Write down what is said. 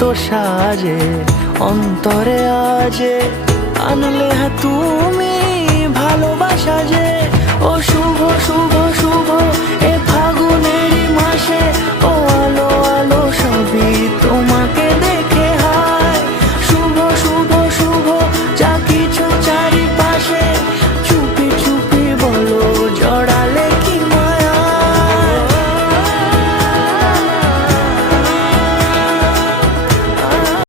এত সাজে অন্তরে আজে আনলে হ্যাঁ তুমি ভালোবাসা যে। ও শুভ শুভ শুভ এ ফাগুনেরই মাসে, ও আলো আলো